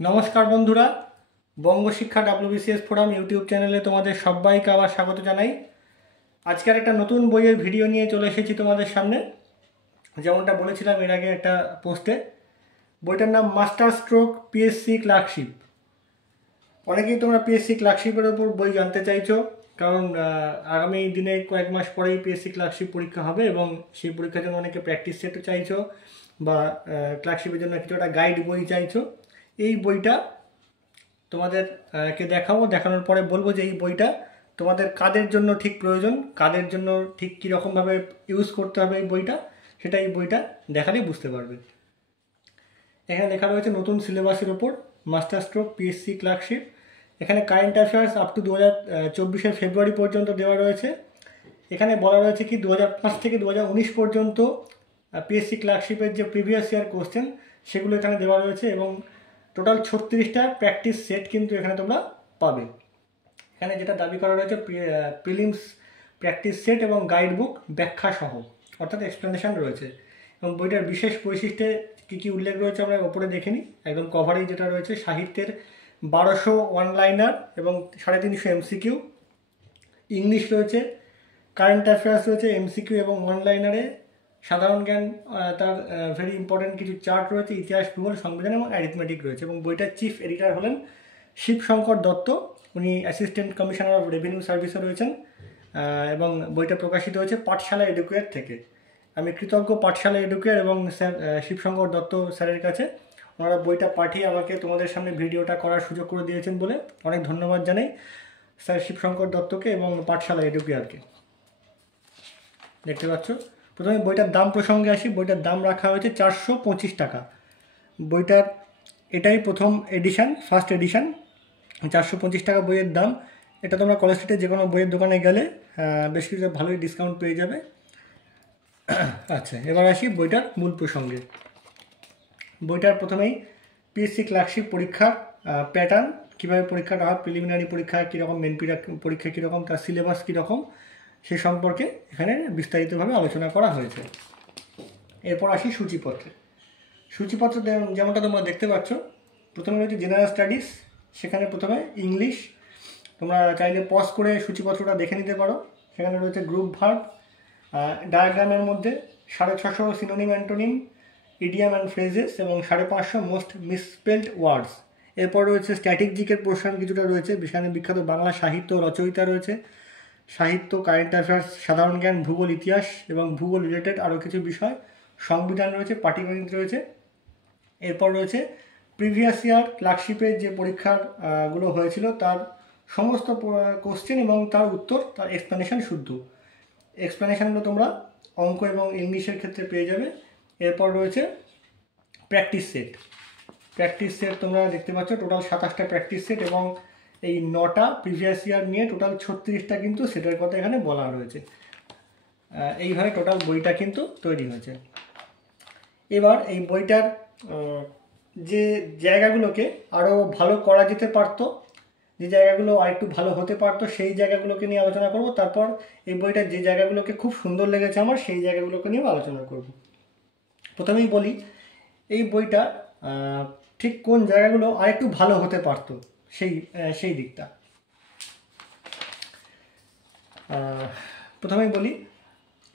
নমস্কার বন্ধুরা, বঙ্গ শিক্ষা WBCS ফোরাম ইউটিউব চ্যানেলে তোমাদের সবাইকে আবার স্বাগত জানাই। আজকের একটা নতুন বইয়ের ভিডিও নিয়ে চলে এসেছি তোমাদের সামনে। যেমনটা বলেছিলাম এর আগে একটা পোস্টে, বইটার নাম মাস্টার স্ট্রোক পিএসসি ক্লার্কশিপ। অনেকেই তোমরা পিএসসি ক্লার্কশিপের ওপর বই জানতে চাইছো, কারণ আগামী দিনে কয়েক মাস পরেই পিএসসি ক্লার্কশিপ পরীক্ষা হবে এবং সেই পরীক্ষার জন্য অনেকে প্র্যাকটিস সেটও চাইছো বা ক্লার্কশিপের জন্য কিছু একটা গাইড বই চাইছো। এই বইটা তোমাদের কে দেখানোর পরে বলবো যে এই বইটা তোমাদের কাদের জন্য ঠিক প্রয়োজন, কাদের জন্য ঠিক কীরকমভাবে ইউজ করতে হবে এই বইটা, সেটা এই বইটা দেখালেই বুঝতে পারবে। এখানে লেখা রয়েছে নতুন সিলেবাসের ওপর মাস্টার স্ট্রোক পিএসসি ক্লার্কশিপ। এখানে কারেন্ট অ্যাফেয়ার্স আপ টু 2024 ফেব্রুয়ারি পর্যন্ত দেওয়া রয়েছে। এখানে বলা রয়েছে কি 2005 থেকে 2019 পর্যন্ত পিএসসি ক্লার্কশিপের যে প্রিভিয়াস ইয়ার কোশ্চেন সেগুলো এখানে দেওয়া রয়েছে এবং টোটাল 36টা প্র্যাকটিস সেট কিন্তু এখানে তোমরা পাবে। এখানে যেটা দাবি করা রয়েছে প্রিলিমস প্র্যাকটিস সেট এবং গাইড বুক ব্যাখ্যা সহ, অর্থাৎ এক্সপ্লেনেশন রয়েছে। এবং বইটার বিশেষ বৈশিষ্ট্যে কী কী উল্লেখ রয়েছে আমরা ওপরে দেখে নিই। একদম কভারেই যেটা রয়েছে সাহিত্যের 1200 ওয়ান-লাইনার এবং 350 এমসিকিউ, ইংলিশ রয়েছে, কারেন্ট অ্যাফেয়ার্স রয়েছে এমসিকিউ এবং ওয়ান-লাইনারে, সাধারণ জ্ঞান তার ভেরি ইম্পর্টেন্ট কিছু চার্ট রয়েছে, ইতিহাস, ভূগোল, সংবিধান এবং অ্যারিথমেটিক রয়েছে। এবং বইটার চিফ এডিটর হলেন শিবশঙ্কর দত্ত, উনি অ্যাসিস্ট্যান্ট কমিশনার অফ রেভিনিউ সার্ভিসে রয়েছেন। এবং বইটা প্রকাশিত হয়েছে পাঠশালা এডুকেয়ার থেকে। আমি কৃতজ্ঞ পাঠশালা এডুকেয়ার এবং স্যার শিবশঙ্কর দত্ত স্যারের কাছে। ওনারা বইটা পাঠিয়ে আমাকে তোমাদের সামনে ভিডিওটা করার সুযোগ করে দিয়েছেন বলে অনেক ধন্যবাদ জানাই স্যার শিবশঙ্কর দত্তকে এবং পাঠশালা এডুকেয়ারকে। দেখতে পাচ্ছ, প্রথমে বইটার দাম প্রসঙ্গে আসি। বইটার দাম রাখা হয়েছে 425 টাকা। বইটার এটাই প্রথম এডিশান, ফার্স্ট এডিশান। 425 টাকা বইয়ের দাম। এটা তোমরা কলেজ স্ট্রিটে যে কোনো বইয়ের দোকানে গেলে বেশ কিছু ভালোই ডিসকাউন্ট পেয়ে যাবে। আচ্ছা, এবার আসি বইটার মূল প্রসঙ্গে। বইটার প্রথমেই পিএসসি ক্লার্কশিপ পরীক্ষার প্যাটার্ন, কীভাবে পরীক্ষাটা হয়, প্রিলিমিনারি পরীক্ষা কীরকম, মেন পরীক্ষা কীরকম, তার সিলেবাস কীরকম, সে সম্পর্কে এখানে বিস্তারিতভাবে আলোচনা করা হয়েছে। এরপর আসি সূচিপত্রে। সূচিপত্র যেমনটা তোমরা দেখতে পাচ্ছ, প্রথমে রয়েছে জেনারেল স্টাডিজ। সেখানে প্রথমে ইংলিশ, তোমরা চাইলে পজ করে সূচিপত্রটা দেখে নিতে পারো। সেখানে রয়েছে গ্রুপ ভার্ব, ডায়াগ্রামের মধ্যে 650 synonym antonym, idiom and phrases এবং 550 মোস্ট মিসস্পেলড ওয়ার্ডস। এরপর রয়েছে স্ট্যাটিক জিকের পোর্শন কিছুটা রয়েছে, সেখানে বিখ্যাত বাংলা সাহিত্য রচয়িতা রয়েছে, সাহিত্য, কারেন্ট অ্যাফেয়ার্স, সাধারণ জ্ঞান, ভূগোল, ইতিহাস এবং ভূগোল রিলেটেড আরও কিছু বিষয়, সংবিধান রয়েছে, পাটিগণিত রয়েছে। এরপর রয়েছে প্রিভিয়াস ইয়ার ক্লার্কশিপের যে পরীক্ষাগুলো হয়েছিল তার সমস্ত কোশ্চেন এবং তার উত্তর, তার এক্সপ্লেনেশন শুদ্ধ। এক্সপ্লেনেশনগুলো তোমরা অঙ্ক এবং ইংলিশের ক্ষেত্রে পেয়ে যাবে। এরপর রয়েছে প্র্যাকটিস সেট। প্র্যাকটিস সেট তোমরা দেখতে পাচ্ছ, টোটাল 27টা প্র্যাকটিস সেট এবং এই 9টা প্রিভিয়াস ইয়ার নিয়ে টোটাল 36টা কিন্তু সেটের কথা এখানে বলা রয়েছে। এইভাবে টোটাল বইটা কিন্তু তৈরি হয়েছে। এবার এই বইটার যে জায়গাগুলোকে আরও ভালো করা যেতে পারতো, যে জায়গাগুলো আর একটু ভালো হতে পারতো, সেই জায়গাগুলোকে নিয়ে আলোচনা করব। তারপর এই বইটার যে জায়গাগুলোকে খুব সুন্দর লেগেছে আমার, সেই জায়গাগুলোকে নিয়েও আলোচনা করব। প্রথমেই বলি এই বইটা ঠিক কোন জায়গাগুলো আর একটু ভালো হতে পারতো সেই দিকটা। প্রথমেই বলি,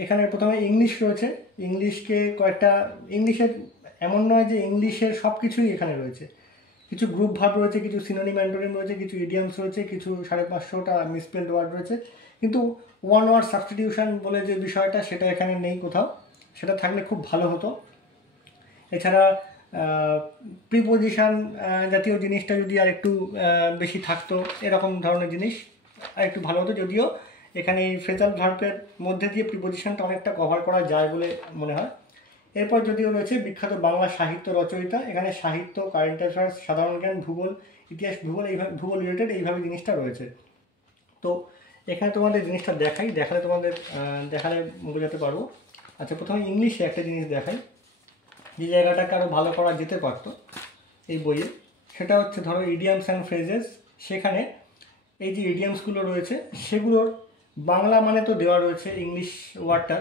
এখানে প্রথমে ইংলিশ রয়েছে। ইংলিশকে কয়েকটা, ইংলিশের এমন নয় যে ইংলিশের সব কিছুই এখানে রয়েছে। কিছু গ্রুপ ভার্ব রয়েছে, কিছু সিনোনিম অ্যান্টোনিম রয়েছে, কিছু ইডিয়ামস রয়েছে, কিছু 550টা মিসস্পেলড ওয়ার্ড রয়েছে। কিন্তু ওয়ান ওয়ার্ড সাবস্টিটিউশন বলে যে বিষয়টা, সেটা এখানে নেই কোথাও। সেটা থাকলে খুব ভালো হতো। এছাড়া প্রিপোজিশন জাতীয় জিনিসটা যদি আর একটু বেশি থাকতো, এরকম ধরনের জিনিস আর একটু ভালো হতো। যদিও এখানে এই ফ্রেজাল ভার্বের মধ্যে দিয়ে প্রিপোজিশনটা অনেকটা কভার করা যায় বলে মনে হয়। এরপর যদিও রয়েছে বিখ্যাত বাংলা সাহিত্য রচয়িতা। এখানে সাহিত্য, কারেন্ট অ্যাফেয়ার্স, সাধারণ জ্ঞান, ভূগোল, ইতিহাস, এইভাবে ভূগোল রিলেটেড এইভাবে জিনিসটা রয়েছে। তো এখানে তোমাদের জিনিসটা দেখালে তোমাদের দেখালে বোঝাতে পারবো। আচ্ছা, প্রথমে ইংলিশে একটা জিনিস দেখাই, যে জায়গাটাকে আরও ভালো করা যেতে পারতো এই বইয়ে, সেটা হচ্ছে ধরো ইডিয়ামস অ্যান্ড ফ্রেজেস। সেখানে এই যে ইডিয়ামসগুলো রয়েছে সেগুলোর বাংলা মানে তো দেওয়া রয়েছে ইংলিশ ওয়ার্ডটা,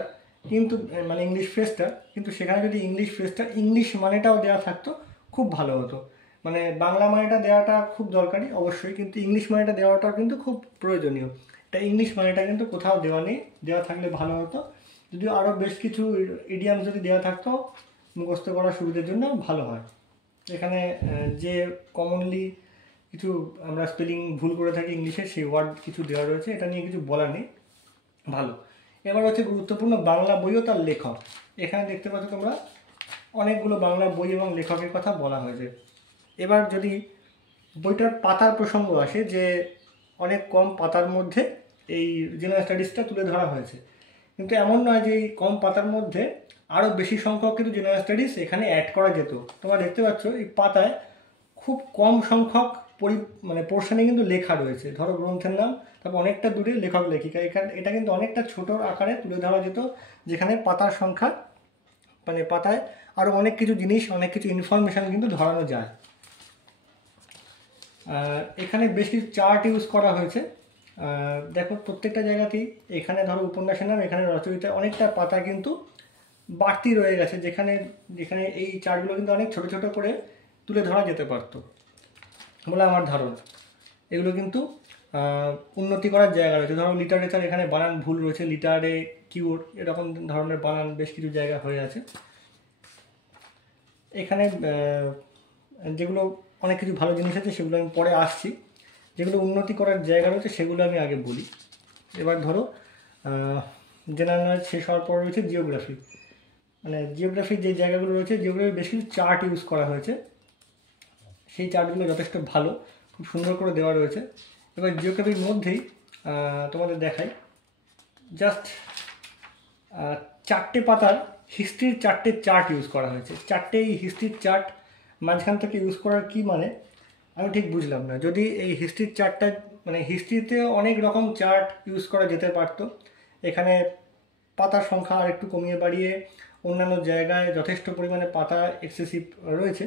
কিন্তু মানে ইংলিশ ফ্রেজটা, কিন্তু সেখানে যদি ইংলিশ ফ্রেজটা ইংলিশ মানেটাও দেওয়া থাকতো খুব ভালো হতো। মানে বাংলা মানেটা দেওয়াটা খুব দরকারি অবশ্যই, কিন্তু ইংলিশ মানেটা দেওয়াটাও কিন্তু খুব প্রয়োজনীয়। এটা ইংলিশ মানেটা কিন্তু কোথাও দেওয়া নেই, দেওয়া থাকলে ভালো হতো। যদিও আরও বেশ কিছু ইডিয়াম যদি দেওয়া থাকতো মুখস্থ করার সুবিধার জন্য ভালো হয়। এখানে যে কমনলি কিছু আমরা স্পেলিং ভুল করে থাকি ইংলিশে, সেই ওয়ার্ড কিছু দেওয়া রয়েছে, এটা নিয়ে কিছু বলার নেই, ভালো। এবার হচ্ছে গুরুত্বপূর্ণ বাংলা বই ও তার লেখক। এখানে দেখতে পাচ্ছ তোমরা অনেকগুলো বাংলা বই এবং লেখকের কথা বলা হয়েছে। এবার যদি বইটার পাতার প্রসঙ্গ আসে, যে অনেক কম পাতার মধ্যে এই জেনারেল স্টাডিজটা তুলে ধরা হয়েছে, কিন্তু এমন নয় যে এই কম পাতার মধ্যে আরও বেশি সংখ্যক কিন্তু জেনারেল স্টাডিজ এখানে অ্যাড করা যেত। তোমরা দেখতে পাচ্ছ এই পাতায় খুব কম সংখ্যক মানে পোর্শনে কিন্তু লেখা রয়েছে। ধরো গ্রন্থের নাম, তারপর অনেকটা দূরে লেখক লেখিকা, এটা কিন্তু অনেকটা ছোট আকারে তুলে ধরা যেত, যেখানে পাতার সংখ্যা মানে পাতায় আরও অনেক কিছু জিনিস, অনেক কিছু ইনফরমেশান কিন্তু ধরানো যায়। এখানে বেশ কিছু চার্ট ইউজ করা হয়েছে। দেখো প্রত্যেকটা জায়গাতেই, এখানে ধরো উপন্যাসের নাম, এখানে রচয়িতা, অনেকটা পাতা কিন্তু বাড়তি রয়ে গেছে, যেখানে এই চার্টগুলো কিন্তু অনেক ছোট ছোট করে তুলে ধরা যেতে পারতো বলে আমার ধারণা। এগুলো কিন্তু উন্নতি করার জায়গা রয়েছে। ধরো লিটারেচার, এখানে বানান ভুল রয়েছে, লিটারে কিউর এরকম ধরনের বানান বেশ কিছু জায়গা হয়ে আছে। এখানে যেগুলো অনেক কিছু ভালো জিনিস আছে সেগুলো আমি পরে আসছি, যেগুলো উন্নতি করার জায়গা রয়েছে সেগুলো আমি আগে বলি। এবার ধরো জেনারেল নলেজ শেষ হওয়ার পর রয়েছে জিওগ্রাফি। মানে জিওগ্রাফির যে জায়গাগুলো রয়েছে, জিওগ্রাফি বেশ কিছু চার্ট ইউজ করা হয়েছে, সেই চার্টগুলো যথেষ্ট ভালো, খুব সুন্দর করে দেওয়া রয়েছে। এবার জিওগ্রাফির মধ্যেই তোমাদের দেখাই, জাস্ট 4টে পাতার হিস্ট্রির 4টে চার্ট ইউজ করা হয়েছে। 4টে এই হিস্ট্রির চার্ট মাঝখান থেকে ইউজ করার কি মানে আমি ঠিক বুঝলাম না। যদি এই হিস্ট্রির চার্টটা, মানে হিস্ট্রিতে অনেক রকম চার্ট ইউজ করা যেতে পারতো, এখানে পাতার সংখ্যা আর একটু কমিয়ে বাড়িয়ে অন্যান্য জায়গায় যথেষ্ট পরিমাণে পাতা এক্সেসিভ রয়েছে,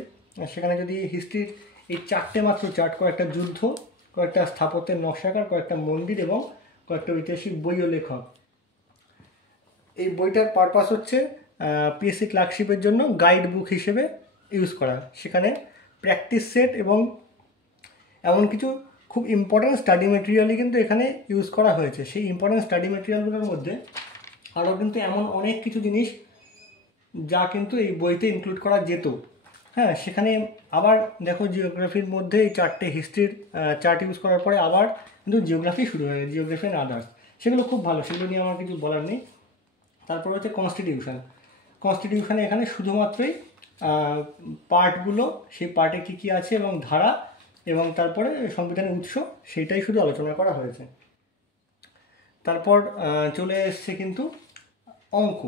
সেখানে যদি হিস্ট্রির এই 4টে মাত্র চার্ট, কয়েকটা যুদ্ধ, কয়েকটা স্থাপত্যের নকশাকার, কয়েকটা মন্দির এবং কয়েকটা ঐতিহাসিক বই ও লেখক। এই বইটার পারপাস হচ্ছে পিএসসি ক্লার্কশিপের জন্য গাইড বুক হিসেবে ইউজ করা। সেখানে প্র্যাকটিস সেট এবং এমন কিছু খুব ইম্পর্ট্যান্ট স্টাডি মেটেরিয়ালই কিন্তু এখানে ইউজ করা হয়েছে। সেই ইম্পর্ট্যান্ট স্টাডি মেটেরিয়ালগুলোর মধ্যে আরও কিন্তু এমন অনেক কিছু জিনিস যা কিন্তু এই বইতে ইনক্লুড করা যেত। হ্যাঁ, সেখানে আবার দেখো জিওগ্রাফির মধ্যে এই 4টে হিস্ট্রির চার্ট ইউজ করার পরে আবার কিন্তু জিওগ্রাফি শুরু হয়ে গেছে, জিওগ্রাফি অ্যান্ড আদার্স। সেগুলো খুব ভালো, সেগুলো নিয়ে আমার কিছু বলার নেই। তারপর হচ্ছে কনস্টিটিউশনে এখানে শুধুমাত্রই পার্টগুলো, সেই পার্টে কী কী আছে এবং ধারা, এবং তারপরে সংবিধানের উৎস, সেইটাই শুধু আলোচনা করা হয়েছে। তারপর চলে এসছে কিন্তু অঙ্ক।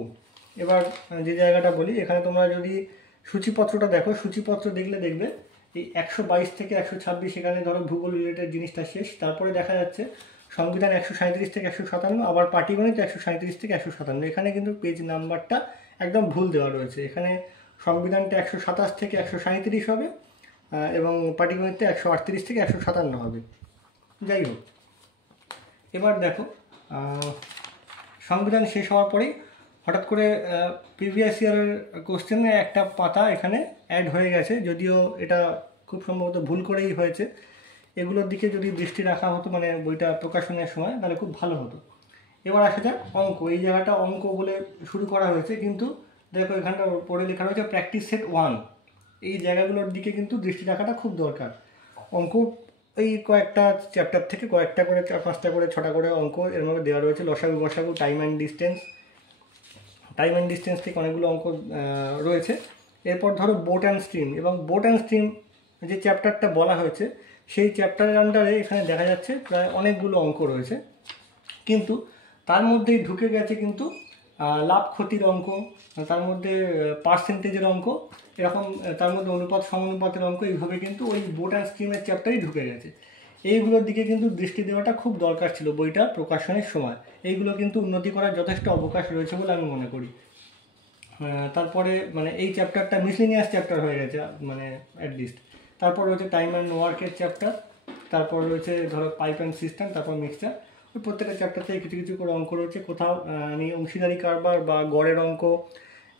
এবার যে জায়গাটা বলি, এখানে তোমরা যদি সূচিপত্রটা দেখো, সূচিপত্র দেখবে এই 122 থেকে 126, এখানে ধরো ভূগোল রিলেটেড জিনিসটা শেষ। তারপরে দেখা যাচ্ছে সংবিধান 137 থেকে 157, আবার পাটিগণিত 137 থেকে 157। এখানে কিন্তু পেজ নাম্বারটা একদম ভুল দেওয়া রয়েছে। এখানে সংবিধানটা 127 থেকে 137 হবে এবং পাটিগণিতটা 138 থেকে 157 হবে। যাই হোক, এবার দেখো সংবিধান শেষ হওয়ার পরেই হঠাৎ করে প্রিভিয়াস ইয়ারের কোশ্চেনে একটা পাতা এখানে অ্যাড হয়ে গেছে, যদিও এটা খুব সম্ভবত ভুল করেই হয়েছে। এগুলোর দিকে যদি দৃষ্টি রাখা হতো, মানে বইটা প্রকাশনের সময়, তাহলে খুব ভালো হতো। এবার আসা যাক অঙ্ক। এই জায়গাটা অঙ্ক বলে শুরু করা হয়েছে, কিন্তু দেখো এখানটা পড়ে লেখা রয়েছে প্র্যাকটিস সেট 1। এই জায়গাগুলোর দিকে কিন্তু দৃষ্টি রাখাটা খুব দরকার। অঙ্ক এই কয়েকটা চ্যাপ্টার থেকে কয়েকটা করে, 4-5টা করে, 6টা করে অঙ্ক এর মধ্যে দেওয়া রয়েছে। লসাগু গসাগু, টাইম অ্যান্ড ডিস্টেন্স থেকে অনেকগুলো অঙ্ক রয়েছে। এরপর ধরো বোট অ্যান্ড স্ট্রিম, এবং বোট অ্যান্ড স্ট্রিম যে চ্যাপ্টারটা বলা হয়েছে, সেই চ্যাপ্টারের আন্ডারে এখানে দেখা যাচ্ছে প্রায় অনেকগুলো অঙ্ক রয়েছে, কিন্তু তার মধ্যেই ঢুকে গেছে কিন্তু লাভ ক্ষতির অঙ্ক, তার মধ্যে পার্সেন্টেজের অঙ্ক, এরকম তার মধ্যে অনুপাত সমানুপাতের অঙ্ক, এইভাবে কিন্তু ওই বোট অ্যান্ড স্ট্রিমের চ্যাপ্টারই ঢুকে গেছে। এইগুলোর দিকে কিন্তু দৃষ্টি দেওয়াটা খুব দরকার ছিল বইটা প্রকাশনের সময়। এইগুলো কিন্তু উন্নতি করার যথেষ্ট অবকাশ রয়েছে বলে আমি মনে করি। তারপরে মানে এই চ্যাপ্টারটা মিসলিনিয়াস চ্যাপ্টার হয়ে গেছে, মানে অ্যাটলিস্ট। তারপর রয়েছে টাইম অ্যান্ড ওয়ার্কের চ্যাপ্টার, তারপর রয়েছে ধরো পাইপ অ্যান্ড সিস্টেম, তারপর মিক্সচার। ওই প্রত্যেকটা চ্যাপ্টার থেকে কিছু কিছু করে অঙ্ক রয়েছে। কোথাও আমি অংশীদারি কারবার বা গড়ের অঙ্ক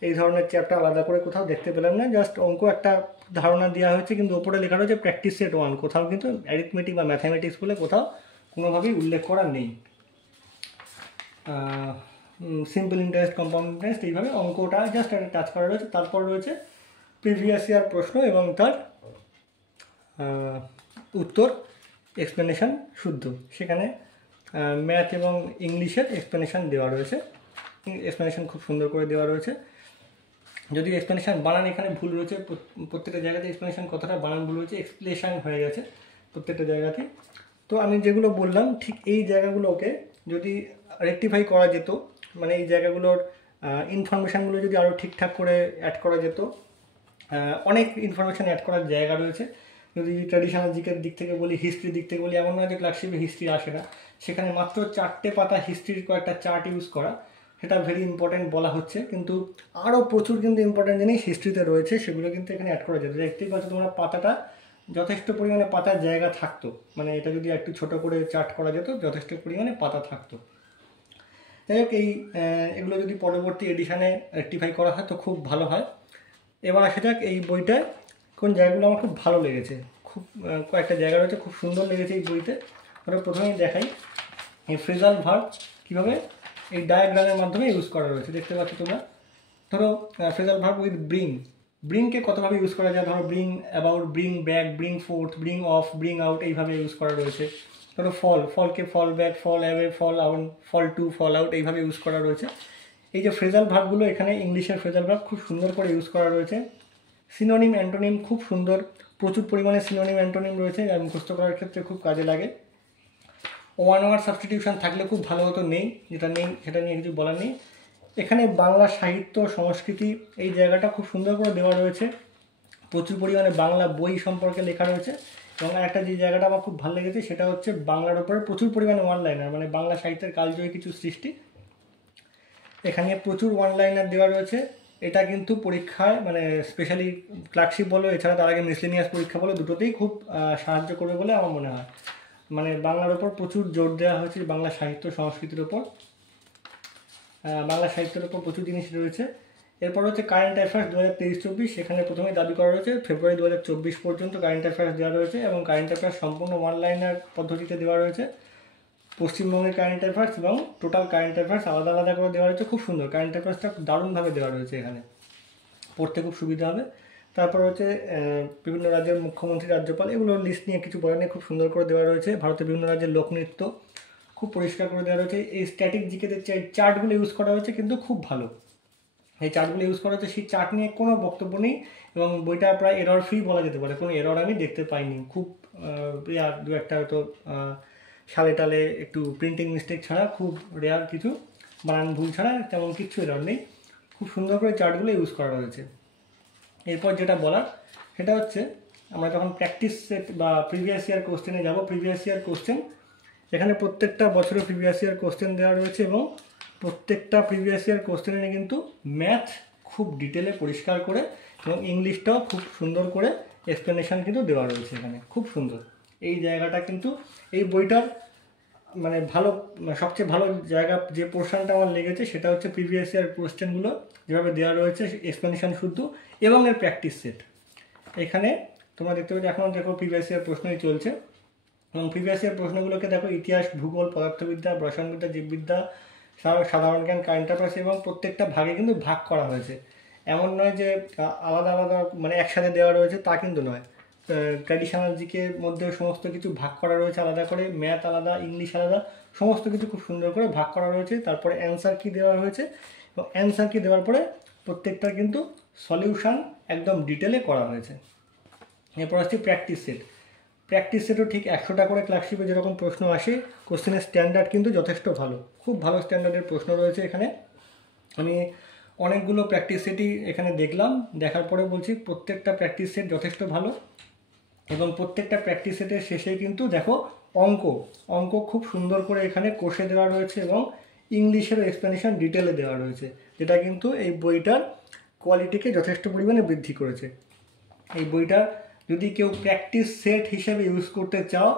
এই ধরনের চ্যাপ্টার আলাদা করে কোথাও দেখতে পেলাম না। জাস্ট অঙ্ক একটা ধারণা দেওয়া হয়েছে, কিন্তু ওপরে লেখা রয়েছে প্র্যাকটিস সেট 1, কোথাও কিন্তু অ্যারিথমেটিক বা ম্যাথামেটিক্স বলে কোথাও কোনোভাবেই উল্লেখ করা নেই। সিম্পল ইন্টারেস্ট, কম্পাউন্ড ইন্টারেস্ট, এইভাবে অঙ্কটা জাস্ট একটা টাচ করা রয়েছে। তারপর রয়েছে প্রিভিয়াস ইয়ার প্রশ্ন এবং তার উত্তর, এক্সপ্লেনেশন শুদ্ধ। সেখানে ম্যাথ এবং ইংলিশের এক্সপ্লেনেশন দেওয়া রয়েছে, এক্সপ্লেনেশন খুব সুন্দর করে দেওয়া রয়েছে। যদি এক্সপ্লেনেশন বানান এখানে ভুল রয়েছে, প্রত্যেকটা জায়গাতে এক্সপ্লেনেশন কথাটা বানান ভুল রয়েছে, এক্সপ্লেশন হয়ে গেছে প্রত্যেকটা জায়গাতে। তো আমি যেগুলো বললাম ঠিক এই জায়গাগুলোকে যদি রেকটিফাই করা যেত, মানে এই জায়গাগুলোর ইনফরমেশানগুলো যদি আরও ঠিকঠাক করে অ্যাড করা যেত, অনেক ইনফরমেশান অ্যাড করার জায়গা রয়েছে। যদি ট্র্যাডিশনাল জিকের দিক থেকে বলি, হিস্ট্রির দিক থেকে বলি, এমন নয় যে ক্লাসশিপে হিস্ট্রি আসে না, সেখানে মাত্র 4টে পাতা হিস্ট্রির কয়েকটা চার্ট ইউজ করা, সেটা ভেরি ইম্পর্ট্যান্ট বলা হচ্ছে, কিন্তু আরও প্রচুর কিন্তু ইম্পর্ট্যান্ট জিনিস হিস্ট্রিতে রয়েছে, সেগুলো কিন্তু এখানে অ্যাড করা যেত। দেখতেই পাচ্ছ তোমরা পাতাটা যথেষ্ট পরিমাণে পাতার জায়গা থাকতো, মানে এটা যদি একটু ছোট করে চার্ট করা যেত যথেষ্ট পরিমাণে পাতা থাকতো। যাই হোক, এগুলো যদি পরবর্তী এডিশানে রেকটিফাই করা হয় তো খুব ভালো হয়। এবার আসা যাক এই বইটায় কোন জায়গাগুলো আমার খুব ভালো লেগেছে। খুব কয়েকটা জায়গা রয়েছে খুব সুন্দর লেগেছে এই বইতে। ধরো প্রথমেই দেখাই এই ফ্রেজাল ভার্ব কীভাবে এই ডায়াগ্রামের মাধ্যমে ইউজ করা রয়েছে, দেখতে পাচ্ছ তোমরা। ধরো ফ্রেজাল ভার্ব উইথ ব্রিং, ব্রিংকে কতভাবে ইউজ করা যায়, ধরো bring about, bring back, bring forth, bring off, bring out, এইভাবে ইউজ করা রয়েছে। ধরো ফল, ফলকে fall back, fall away, fall out, fall to, fall out, এইভাবে ইউজ করা রয়েছে। এই যে ফ্রেজাল ভার্বগুলো এখানে ইংলিশের ফ্রেজাল ভার্ব খুব সুন্দর করে ইউজ করা রয়েছে। সিনোনিম, অ্যান্টোনিম খুব সুন্দর, প্রচুর পরিমাণে সিনোনিম অ্যান্টোনিম রয়েছে, আর মুখস্থ করার ক্ষেত্রে খুব কাজে লাগে। ওয়ান ওয়ার্ড সাবস্টিটিউশন থাকলে খুব ভালো হতো, নেই, যেটা নেই সেটা নিয়ে কিছু বলার নেই। এখানে বাংলা সাহিত্য সংস্কৃতি এই জায়গাটা খুব সুন্দর করে দেওয়া রয়েছে, প্রচুর পরিমাণে বাংলা বই সম্পর্কে লেখা রয়েছে। এবং একটা যে জায়গাটা আমার খুব ভালো লেগেছে সেটা হচ্ছে বাংলার উপরে প্রচুর পরিমাণে ওয়ান লাইনার, মানে বাংলা সাহিত্যের কালজয়ী কিছু সৃষ্টি, এখানে প্রচুর ওয়ান লাইনার দেওয়া রয়েছে। এটা কিন্তু পরীক্ষায়, মানে স্পেশালি ক্লার্কশিপ বলো, এছাড়া তার আগে মিসলেনিয়াস পরীক্ষা বলো, দুটোতেই খুব সাহায্য করবে বলে আমার মনে হয়। মানে বাংলার ওপর প্রচুর জোর দেওয়া হয়েছে, বাংলা সাহিত্য সংস্কৃতির ওপর, বাংলা সাহিত্যের ওপর প্রচুর জিনিস রয়েছে। এরপর হচ্ছে কারেন্ট অ্যাফেয়ার্স 2023-24, সেখানে প্রথমে দাবি করা রয়েছে ফেব্রুয়ারি 2024 পর্যন্ত কারেন্ট অ্যাফেয়ার্স দেওয়া রয়েছে, এবং কারেন্ট অ্যাফেয়ার্স সম্পূর্ণ ওয়ান লাইনার পদ্ধতিতে দেওয়া রয়েছে। পশ্চিমবঙ্গের কারেন্ট অ্যাফেয়ার্স এবং টোটাল কারেন্ট অ্যাফেয়ার্স আলাদা আলাদা করে দেওয়া রয়েছে, খুব সুন্দর। কারেন্ট অ্যাফেয়ার্সটা দারুণভাবে দেওয়া রয়েছে, এখানে পড়তে খুব সুবিধা হবে। তারপর হচ্ছে বিভিন্ন রাজ্যের মুখ্যমন্ত্রী, রাজ্যপাল, এগুলোর লিস্ট নিয়ে কিছু বলার নেই, খুব সুন্দর করে দেওয়া রয়েছে। ভারতের বিভিন্ন রাজ্যের লোকনৃত্য খুব পরিষ্কার করে দেওয়া রয়েছে। এই স্ট্যাটিক জিকেতে চার্টগুলো ইউজ করা হয়েছে কিন্তু খুব ভালো, এই চার্টগুলো ইউজ করা হচ্ছে, সেই চার্ট নিয়ে কোনো বক্তব্য নেই, এবং বইটা প্রায় এরর ফ্রি বলা যেতে পারে, কোনো এরর আমি দেখতে পাইনি। খুব দু একটা হয়তো সালে টালে একটু প্রিন্টিং মিস্টেক ছাড়া, খুব রেয়ার কিছু বানান ভুল ছাড়া তেমন কিছু এরর নেই। খুব সুন্দর করে চার্টগুলো ইউজ করা রয়েছে। এরপর যেটা বলার সেটা হচ্ছে, আমরা যখন প্র্যাকটিস সেট বা প্রিভিয়াস ইয়ার কোশ্চেনে যাব, প্রিভিয়াস ইয়ার কোশ্চেন এখানে প্রত্যেকটা বছরের প্রিভিয়াস ইয়ার কোশ্চেন দেওয়া রয়েছে, এবং প্রত্যেকটা প্রিভিয়াস ইয়ার কোশ্চেনে কিন্তু ম্যাথ খুব ডিটেলে পরিষ্কার করে, এবং ইংলিশটাও খুব সুন্দর করে এক্সপ্লেনেশান কিন্তু দেওয়া রয়েছে এখানে, খুব সুন্দর। এই জায়গাটা কিন্তু এই বইটার মানে ভালো, সবচেয়ে ভালো জায়গা, যে পোর্শনটা আমার লেগেছে সেটা হচ্ছে প্রিভিয়াস ইয়ার কোশ্চেনগুলো যেভাবে দেওয়া রয়েছে, এক্সপ্লেনেশান শুদ্ধ, এবং এর প্র্যাকটিস সেট। এখানে তোমরা দেখতে পাচ্ছ এখনও দেখো প্রিভিয়াস ইয়ার প্রশ্নই চলছে, এবং প্রিভিয়াস ইয়ার প্রশ্নগুলোকে দেখো ইতিহাস, ভূগোল, পদার্থবিদ্যা, রসায়নবিদ্যা, জীববিদ্যা, সাধারণ জ্ঞান, কারেন্ট অ্যাফেয়ার্স, এবং প্রত্যেকটা ভাগে কিন্তু ভাগ করা হয়েছে। এমন নয় যে আলাদা আলাদা মানে একসাথে দেওয়া রয়েছে, তা কিন্তু নয়। ট্র্যাডিশনাল জিকের মধ্যে সমস্ত কিছু ভাগ করা রয়েছে আলাদা করে, ম্যাথ আলাদা, ইংলিশ আলাদা, সমস্ত কিছু খুব সুন্দর করে ভাগ করা রয়েছে। তারপরে অ্যান্সার কি দেওয়া হয়েছে, এবং অ্যান্সার কি দেওয়ার পরে প্রত্যেকটার কিন্তু সলিউশন একদম ডিটেলে করা হয়েছে। এরপর আসছে প্র্যাকটিস সেট। প্র্যাকটিস সেটও ঠিক 100টা করে ক্লার্কশিপে যেরকম প্রশ্ন আসে, কোশ্চেনের স্ট্যান্ডার্ড কিন্তু যথেষ্ট ভালো, খুব ভালো স্ট্যান্ডার্ডের প্রশ্ন রয়েছে এখানে। আমি অনেকগুলো প্র্যাকটিস সেটই এখানে দেখলাম, দেখার পরে বলছি প্রত্যেকটা প্র্যাকটিস সেট যথেষ্ট ভালো, এবং প্রত্যেকটা প্র্যাকটিস সেটের শেষে কিন্তু দেখো অঙ্ক খুব সুন্দর করে এখানে কষে দেওয়া রয়েছে, এবং ইংলিশের এক্সপ্লেনেশন ডিটেলে দেওয়া রয়েছে, যেটা কিন্তু এই বইটার কোয়ালিটিকে যথেষ্ট পরিমাণে বৃদ্ধি করেছে। এই বইটা যদি কেউ প্র্যাকটিস সেট হিসেবে ইউজ করতে চাও,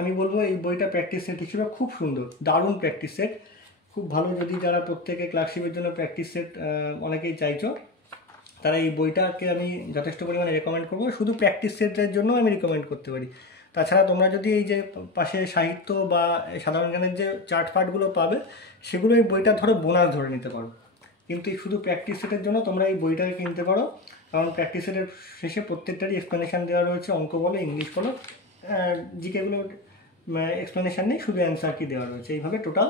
আমি বলবো এই বইটা প্র্যাকটিস সেট হিসেবে খুব সুন্দর, দারুণ প্র্যাকটিস সেট, খুব ভালো। যদি যারা প্রত্যেকে ক্লার্কশিপের জন্য প্র্যাকটিস সেট অনেকেই চাইছো, তারা এই বইটাকে আমি যথেষ্ট পরিমাণে রেকমেন্ড করবো। শুধু প্র্যাকটিস সেটের জন্য আমি রিকমেন্ড করতে পারি। তাছাড়া তোমরা যদি এই যে পাশে সাহিত্য বা সাধারণ জ্ঞানের যে চার্ট ফার্টগুলো পাবে, সেগুলো এই বইটা বোনাস ধরে নিতে পারো। কিন্তু এই শুধু প্র্যাকটিস সেটের জন্য তোমরা এই বইটাকে কিনতে পারো, কারণ প্র্যাকটিস সেটের শেষে প্রত্যেকটারই এক্সপ্লেনেশান দেওয়া রয়েছে, অঙ্ক বলো, ইংলিশ বলো, জিকেগুলো এক্সপ্লেনেশান নেই, শুধু অ্যান্সার কি দেওয়া রয়েছে। এইভাবে টোটাল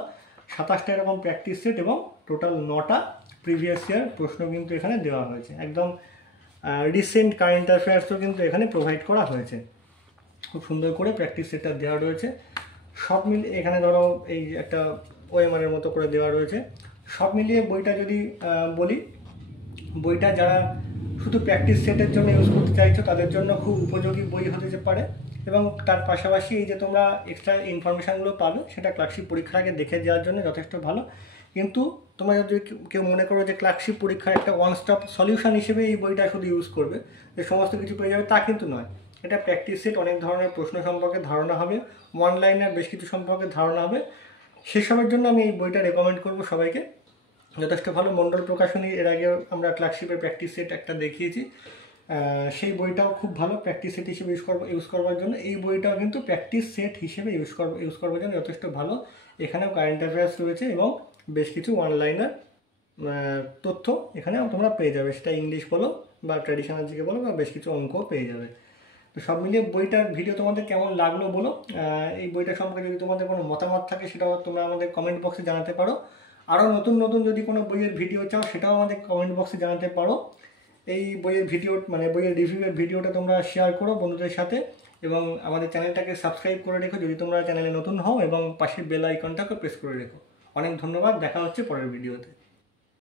27টা এরকম প্র্যাকটিস সেট এবং টোটাল 9টা প্রিভিয়াস ইয়ার প্রশ্ন কিন্তু এখানে দেওয়া হয়েছে। একদম রিসেন্ট কারেন্ট অ্যাফেয়ার্সও কিন্তু এখানে প্রোভাইড করা হয়েছে। খুব সুন্দর করে প্র্যাকটিস সেটটা দেওয়া রয়েছে। সব মিলিয়ে এখানে ধরো এই একটা ওএমআরের মতো করে দেওয়া রয়েছে। সব মিলিয়ে বইটা যদি বলি, বইটা যারা শুধু প্র্যাকটিস সেটের জন্য ইউজ করতে চাইছো তাদের জন্য খুব উপযোগী বই হতে পারে। এবং তার পাশাপাশি এই যে তোমরা এক্সট্রা ইনফরমেশানগুলো পাবে, সেটা ক্লার্কশিপ পরীক্ষার আগে দেখে দেওয়ার জন্য যথেষ্ট ভালো। কিন্তু তোমরা যদি কেউ মনে করো যে ক্লার্কশিপ পরীক্ষার একটা ওয়ান স্টপ সলিউশন হিসেবে এই বইটা শুধু ইউজ করবে, যে সমস্ত কিছু পেয়ে যাবে, তা কিন্তু নয়। এটা প্র্যাকটিস সেট, অনেক ধরনের প্রশ্ন সম্পর্কে ধারণা হবে, ওয়ান লাইনের বেশ কিছু সম্পর্কে ধারণা হবে। সেসবের জন্য আমি এই বইটা রেকমেন্ড করবো সবাইকে। যথেষ্ট ভালো। মণ্ডল প্রকাশনী এর আগে আমরা ক্লার্কশিপের প্র্যাকটিস সেট একটা দেখিয়েছি, সেই বইটাও খুব ভালো প্র্যাকটিস সেট হিসেবে ইউজ করবার জন্য। এই বইটাও কিন্তু প্র্যাকটিস সেট হিসেবে ইউজ করবার জন্য যথেষ্ট ভালো। এখানেও কারেন্ট অ্যাফেয়ার্স রয়েছে এবং বেশ কিছু ওয়ান-লাইনার তথ্য এখানেও তোমরা পেয়ে যাবে, সেটা ইংলিশ বলো বা ট্র্যাডিশনাল জিকে বলো, বা বেশ কিছু অঙ্কও পেয়ে যাবে। তো সব মিলিয়ে বইটার ভিডিও তোমাদের কেমন লাগলো বলো। এই বইটা সম্পর্কে যদি তোমাদের কোনো মতামত থাকে সেটাও তোমরা আমাদের কমেন্ট বক্সে জানাতে পারো। আরও নতুন নতুন যদি কোনো বইয়ের ভিডিও চাও সেটাও আমাদের কমেন্ট বক্সে জানাতে পারো। এই বইয়ের ভিডিও বইয়ের রিভিউয়ের ভিডিওটা তোমরা শেয়ার করো বন্ধুদের সাথে, এবং আমাদের চ্যানেলটাকে সাবস্ক্রাইব করে রেখো যদি তোমরা চ্যানেলে নতুন হও, এবং পাশের বেল আইকনটাকে প্রেস করে রেখো। অনেক ধন্যবাদ, দেখা হচ্ছে পরের ভিডিওতে।